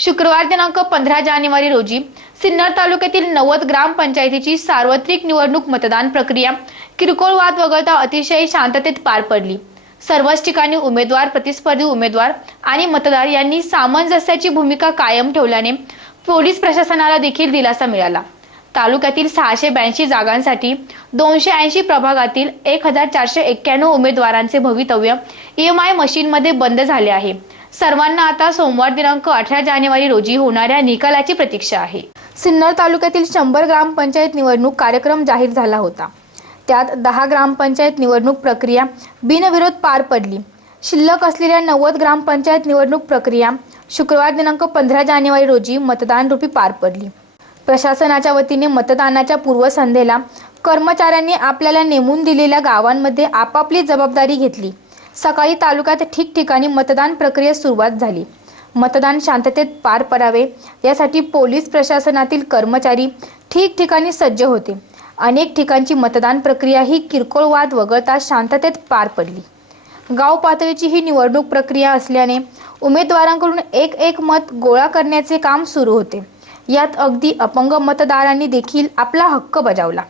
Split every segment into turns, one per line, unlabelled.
शुक्रवार दिनांक पंधरा जानेवारी रोजी सिन्नर तालुक्यातील नव्वद ग्रामपंचायतीची सार्वत्रिक निवडणूक मतदान प्रक्रिया किरकोळ वाद वगळता अतिशय शांततेत पार पडली. सर्वच ठिकाणी उमेदवार प्रतिस्पर्धी उमेदवार आणि मतदार यांनी सामंजस्याची भूमिका कायम ठेवल्याने पोलीस प्रशासनाला देखील दिलासा मिळाला. तालुक्यातील सहाशे ब्याऐंशी जागांसाठी दोनशे ऐंशी प्रभागातील एक हजार चारशे एक्क्याण्णव उमेदवारांचे भवितव्य ई एम आय मशीनमध्ये बंद झाले आहे. सर्वांना आता सोमवार दिनांक अठरा जानेवारी रोजी होणाऱ्या निकालाची प्रतीक्षा आहे. सिन्नर तालुक्यातील शंभर ग्रामपंचायत निवडणूक कार्यक्रम जाहीर झाला होता. त्यात दहा ग्रामपंचायत निवडणूक प्रक्रिया बिनविरोध पार पडली. शिल्लक असलेल्या नव्वद ग्रामपंचायत निवडणूक प्रक्रिया शुक्रवार दिनांक पंधरा जानेवारी रोजी मतदान रूपी पार पडली. प्रशासनाच्या वतीने मतदानाच्या पूर्वसंध्येला कर्मचाऱ्यांनी आपल्याला नेमून दिलेल्या गावांमध्ये आपापली जबाबदारी घेतली. सकाळी तालुक्यात ठिकठिकाणी मतदान प्रक्रियेस सुरुवात झाली. मतदान शांततेत पार पडावे यासाठी पोलीस प्रशासनातील कर्मचारी ठिकठिकाणी सज्ज होते. अनेक ठिकाणची मतदान प्रक्रिया ही किरकोळ वाद वगळता शांततेत पार पडली. गाव पातळीची ही निवडणूक प्रक्रिया असल्याने उमेदवारांकडून एक एक मत गोळा करण्याचे काम सुरू होते. यात अगदी अपंग मतदारांनी देखील आपला हक्क बजावला.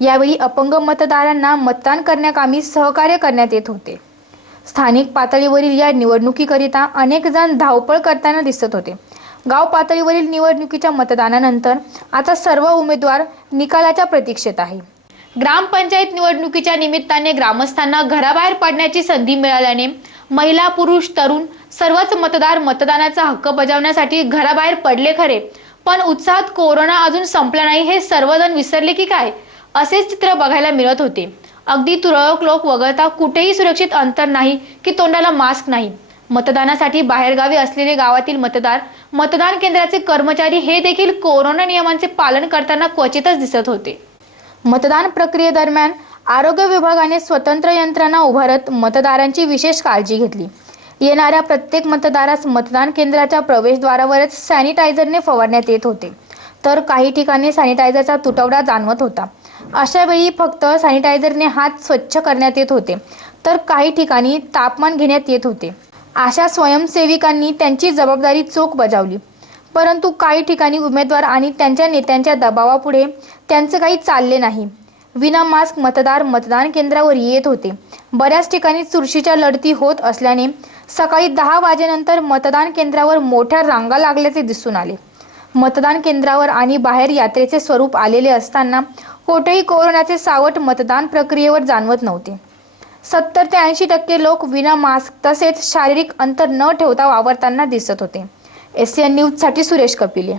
यावेळी अपंग मतदारांना मतदान करण्याकामी सहकार्य करण्यात येत होते. स्थानिक पातळीवरील या निवडणुकीकरिता अनेक जण धावपळ करताना दिसत होते. गाव पातळीवरील निवडणुकीच्या मतदानानंतर आता सर्व उमेदवार निकालाच्या प्रतीक्षेत आहे. ग्रामपंचायत निवडणुकीच्या निमित्ताने ग्रामस्थांना घराबाहेर पडण्याची संधी मिळाल्याने महिला पुरुष तरुण सर्वच मतदार मतदानाचा हक्क बजावण्यासाठी घराबाहेर पडले खरे. पण उत्साहात कोरोना अजून संपला नाही हे सर्वजण विसरले की काय? असेच चित्र बघायला मिळत होते. अगदी तुरळक लोक वगळता कुठेही सुरक्षित अंतर नाही की तोंडाला मास्क नाही. मतदानासाठी बाहेरगावी असलेले गावातील मतदार मतदान केंद्राचे कर्मचारी हे देखील कोरोना नियमांचे पालन करताना क्वचितच दिसत होते. मतदान प्रक्रियेदरम्यान आरोग्य विभागाने स्वतंत्र यंत्रणा उभारत मतदारांची विशेष काळजी घेतली. येणाऱ्या प्रत्येक मतदारास मतदान केंद्राच्या प्रवेशद्वारावरच सॅनिटायझरने फवारण्यात येत होते. तर काही ठिकाणी सॅनिटायझरचा तुटवडा जाणवत होता. अशा वेळी फक्त सॅनिटायझरने हात स्वच्छ करण्यात येत होते. तर काही ठिकाणी तापमान घेण्यात येत होते. अशा स्वयंसेविकांनी त्यांची जबाबदारी चोख बजावली. परंतु काही ठिकाणी उमेदवार आणि त्यांच्या नेत्यांच्या दबावापुढे त्यांचं काही चालले नाही. विना मास्क मतदार मतदान केंद्रावर येत होते. बऱ्याच ठिकाणी चुरशीच्या लढती होत असल्याने सकाळी दहा वाजेनंतर मतदान केंद्रावर मोठ्या रांगा लागल्याचे दिसून आले. मतदान केंद्रावर आणि बाहेर यात्रेचे स्वरूप आलेले असताना कोठेही कोरोनाचे सावट मतदान प्रक्रियेवर जाणवत नव्हते. सत्तर ते ऐंशी टक्के लोक विना मास्क तसेच शारीरिक अंतर न ठेवता वावरताना दिसत होते. एस एन न्यूजसाठी सुरेश कपिले.